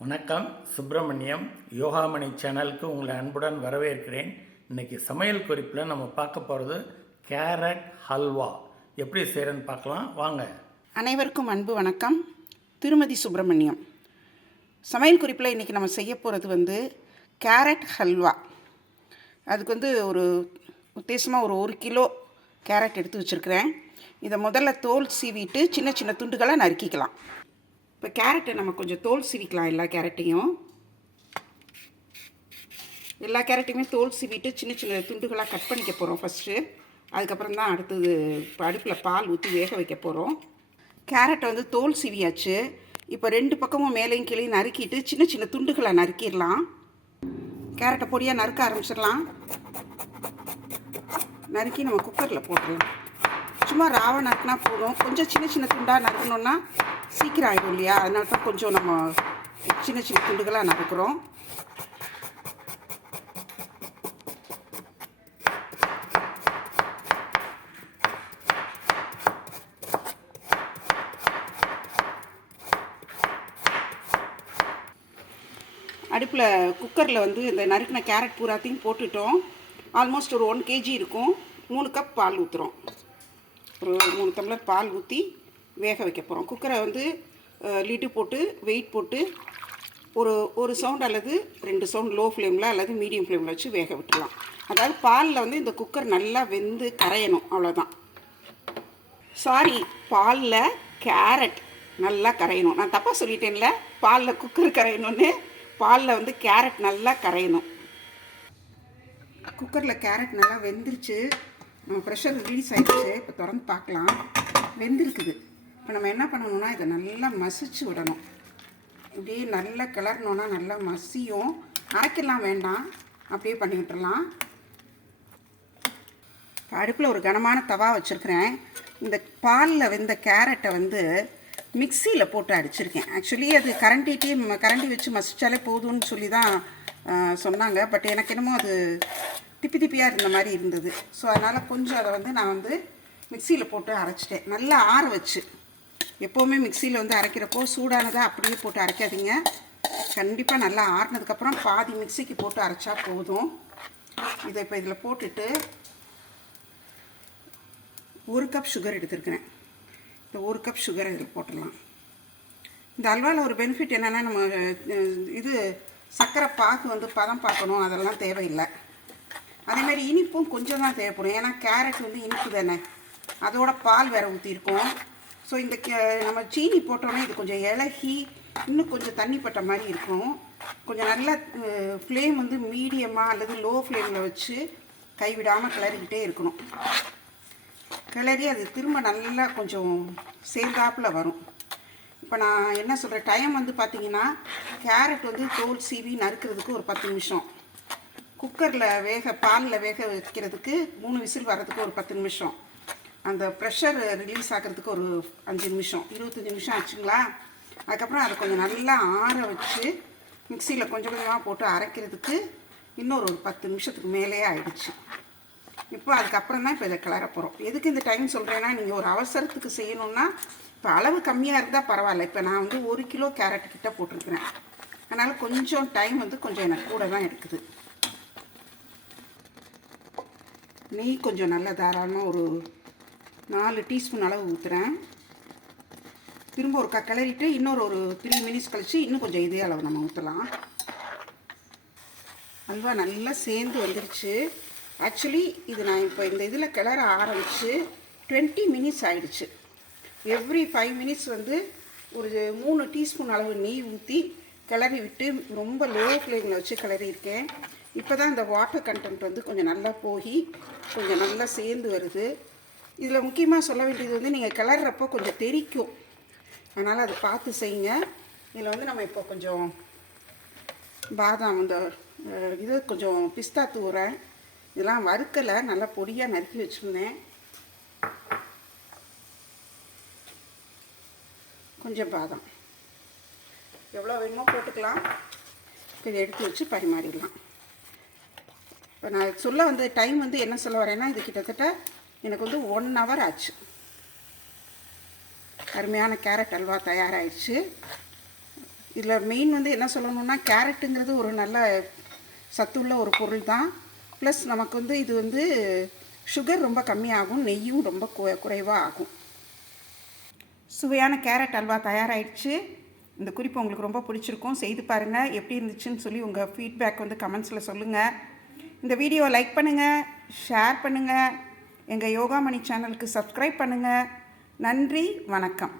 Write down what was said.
வணக்கம். சுப்பிரமணியம் யோகாமணி சேனலுக்கு உங்களை அன்புடன் வரவேற்கிறேன். இன்றைக்கி சமையல் குறிப்பில் நம்ம பார்க்க போகிறது கேரட் ஹல்வா எப்படி செய்கிறேன்னு பார்க்கலாம் வாங்க. அனைவருக்கும் அன்பு வணக்கம். திருமதி சுப்பிரமணியம். சமையல் குறிப்பில் இன்றைக்கி நம்ம செய்ய போகிறது கேரட் ஹல்வா. அதுக்கு ஒரு உத்தேசமாக ஒரு கிலோ கேரட் எடுத்து வச்சுருக்கிறேன். இதை முதல்ல தோல் சீவிட்டு சின்ன சின்ன துண்டுகளாக நறுக்கிக்கலாம். இப்போ கேரட்டை நம்ம கொஞ்சம் தோல் சீவிக்கலாம். எல்லா கேரட்டையுமே தோல் சீவிட்டு சின்ன சின்ன துண்டுகளாக கட் பண்ணிக்க போகிறோம் ஃபஸ்ட்டு. அதுக்கப்புறம் தான் அடுத்தது இப்போ அடுப்பில் பால் ஊற்றி வேக வைக்க போகிறோம். கேரட்டை தோல் சீவியாச்சு. இப்போ ரெண்டு பக்கமும் மேலேயும் கீழே நறுக்கிட்டு சின்ன சின்ன துண்டுகளாக நறுக்கிடலாம். கேரட்டை பொடியாக நறுக்க ஆரம்பிச்சிடலாம். நறுக்கி நம்ம குக்கரில் போட்டுடலாம். சும்மா ராவை நறுக்கினா போதும். கொஞ்சம் சின்ன சின்ன துண்டாக நறுக்கணுன்னா சீக்கிரம் ஆகிடும் இல்லையா? அதனால தான் கொஞ்சம் நம்ம சின்ன சின்ன துண்டுகளாக நறுக்கிறோம். அடுப்பில் குக்கரில் இந்த நறுக்கின கேரட் பூராத்தையும் போட்டுட்டோம். ஆல்மோஸ்ட் ஒரு 1 kg இருக்கும். 3 கப் பால் ஊற்றுறோம். ஒரு 3 டம்ளர் பால் ஊற்றி வேக வைக்க போகிறோம். குக்கரை லிட்டு போட்டு வெயிட் போட்டு ஒரு சவுண்ட் அல்லது 2 சவுண்ட் லோ ஃப்ளேமில் அல்லது மீடியம் ஃப்ளேமில் வச்சு வேக விட்டுடலாம். அதாவது பாலில் இந்த குக்கர் நல்லா வெந்து கரையணும், அவ்வளோதான். பாலில் கேரட் நல்லா கரையணும். நான் தப்பாக சொல்லிட்டேன்ல, பாலில் குக்கர் கரையணும்னு. பாலில் கேரட் நல்லா கரையணும். குக்கரில் கேரட் நல்லா வெந்துருச்சு. ப்ரெஷர் ரிலீஸ் ஆகிடுச்சு. இப்போ திறந்து பார்க்கலாம். வெந்திருக்குது. இப்போ நம்ம என்ன பண்ணணும்னா இதை நல்லா மசிச்சு விடணும். இப்படியே நல்லா கிளறணுன்னா நல்லா மசியும். அரைக்கலாம் வேண்டாம், அப்படியே பண்ணி விட்டுடலாம். இப்போ அடுப்பில் ஒரு கனமான தவா வச்சுருக்கிறேன். இந்த பாலில் வெந்த கேரட்டை மிக்சியில் போட்டு அடிச்சிருக்கேன். ஆக்சுவலி அது கரண்டி வச்சு மசிச்சாலே போதும்னு சொல்லி தான் சொன்னாங்க. பட் எனக்கு என்னமோ அது திப்பியாக இருந்த மாதிரி இருந்தது. ஸோ அதனால் கொஞ்சம் அதை நான் மிக்சியில் போட்டு அரைச்சிட்டேன். நல்லா ஆற வச்சு. எப்போவுமே மிக்சியில் அரைக்கிறப்போ சூடானதாக அப்படியே போட்டு அரைக்காதீங்க. கண்டிப்பாக நல்லா ஆறினதுக்கப்புறம் பாதி மிக்சிக்கு போட்டு அரைச்சா போதும். இதை இப்போ இதில் போட்டுட்டு 1 கப் சுகர் எடுத்துருக்கிறேன். இந்த 1 கப் சுகரை இதில் போட்டுடலாம். இந்த அல்வாவில் ஒரு பெனிஃபிட் என்னென்னா, நம்ம சர்க்கரை பாகு பதம் பார்க்கணும், அதெல்லாம் தேவையில்லை. அதேமாதிரி இனிப்பும் கொஞ்சம் தான் தேவைப்படும். ஏன்னா கேரட் இனிப்பு தானே, அதோட பால் வேறு ஊற்றிருக்கோம். ஸோ நம்ம சீனி போட்டோன்னே இது கொஞ்சம் இலகி இன்னும் கொஞ்சம் தண்ணி பட்ட மாதிரி இருக்கும். கொஞ்சம் நல்லா ஃப்ளேம் மீடியமாக அல்லது லோ ஃப்ளேமில் வச்சு கைவிடாமல் கிளறிக்கிட்டே இருக்கணும். கிளறி அது திரும்ப நல்லா கொஞ்சம் சேர்ந்தாப்பில் வரும். இப்போ நான் என்ன சொல்கிறேன், டைம் பார்த்திங்கன்னா கேரட் தோல் சீவி நறுக்கிறதுக்கு ஒரு 10 நிமிஷம், குக்கரில் பாலில் வேக வைக்கிறதுக்கு 3 விசில் வர்றதுக்கு ஒரு 10 நிமிஷம், அந்த ப்ரெஷர் ரிலீஸ் ஆகிறதுக்கு ஒரு 5 நிமிஷம், 25 நிமிஷம் ஆச்சுங்களா. அதுக்கப்புறம் அதை கொஞ்சம் நல்லா ஆற வச்சு மிக்சியில் கொஞ்சம் கொஞ்சமாக போட்டு அரைக்கிறதுக்கு இன்னொரு 10 நிமிஷத்துக்கு மேலே ஆகிடுச்சு. இப்போ அதுக்கப்புறம் தான் இப்போ இதை கிளற போகிறோம். எதுக்கு இந்த டைம் சொல்கிறேன்னா, நீங்கள் ஒரு அவசரத்துக்கு செய்யணுன்னா இப்போ அளவு கம்மியாக இருந்தால் பரவாயில்ல. இப்போ நான் 1 கிலோ கேரட் கிட்ட போட்டிருக்கிறேன். அதனால் கொஞ்சம் டைம் கொஞ்சம் எனக்கு கூட தான் எடுக்குது. நெய் கொஞ்சம் நல்லா தாராளமாக ஒரு 4 டீஸ்பூன் அளவு ஊற்றுறேன். திரும்ப ஒரு கிளறிட்டு இன்னொரு 3 மினிட்ஸ் கழித்து இன்னும் கொஞ்சம் இதே அளவு நம்ம ஊற்றலாம். அல்வா நல்லா சேர்ந்து வந்துருச்சு. ஆக்சுவலி இது நான் இப்போ இந்த இதில் கிளற ஆரம்பித்து 20 மினிட்ஸ் ஆகிடுச்சு. எவ்ரி 5 மினிட்ஸ் ஒரு 3 டீஸ்பூன் அளவு நெய் ஊற்றி கிளறி விட்டு ரொம்ப லோ ஃப்ளேமில் வச்சு கிளறியிருக்கேன். இப்போ தான் இந்த வாட்டர் கண்டென்ட் கொஞ்சம் நல்லா போய் கொஞ்சம் நல்லா சேர்ந்து வருது. இதில் முக்கியமாக சொல்ல வேண்டியது நீங்கள் கிளறப்போ கொஞ்சம் தெறிக்கும். அதனால் அதை பார்த்து செய்யுங்க. இதில் நம்ம இப்போ கொஞ்சம் பாதாம் கொஞ்சம் பிஸ்தா தூறேன். இதெல்லாம் வறுக்கலை, நல்லா பொடியாக நறுக்கி வச்சுருந்தேன். கொஞ்சம் பாதாம் எவ்வளோ வேணுமோ போட்டுக்கலாம். இதை எடுத்து வச்சு பரிமாறிடலாம். இப்போ நான் சொல்ல டைம் என்ன சொல்ல வரேன்னா, இது கிட்டத்தட்ட எனக்கு 1 hour ஆச்சு. அருமையான கேரட் அல்வா தயாராகிடுச்சு. இதில் மெயின் வந்து என்ன சொல்லணும்னா, கேரட்டுங்கிறது ஒரு நல்ல சத்துள்ள ஒரு பொருள் தான். ப்ளஸ் நமக்கு வந்து இது வந்து சுகர் ரொம்ப கம்மியாகும், நெய்யும் ரொம்ப குறைவாக ஆகும். சுவையான கேரட் அல்வா தயாராகிடுச்சு. இந்த குறிப்பு உங்களுக்கு ரொம்ப பிடிச்சிருக்கும். செய்து பாருங்கள், எப்படி இருந்துச்சுன்னு சொல்லி உங்கள் ஃபீட்பேக் வந்து கமெண்ட்ஸில் சொல்லுங்கள். இந்த வீடியோவை லைக் பண்ணுங்கள், ஷேர் பண்ணுங்கள், எங்கள் யோகாமணி சேனலுக்கு சப்ஸ்கிரைப் பண்ணுங்கள். நன்றி, வணக்கம்.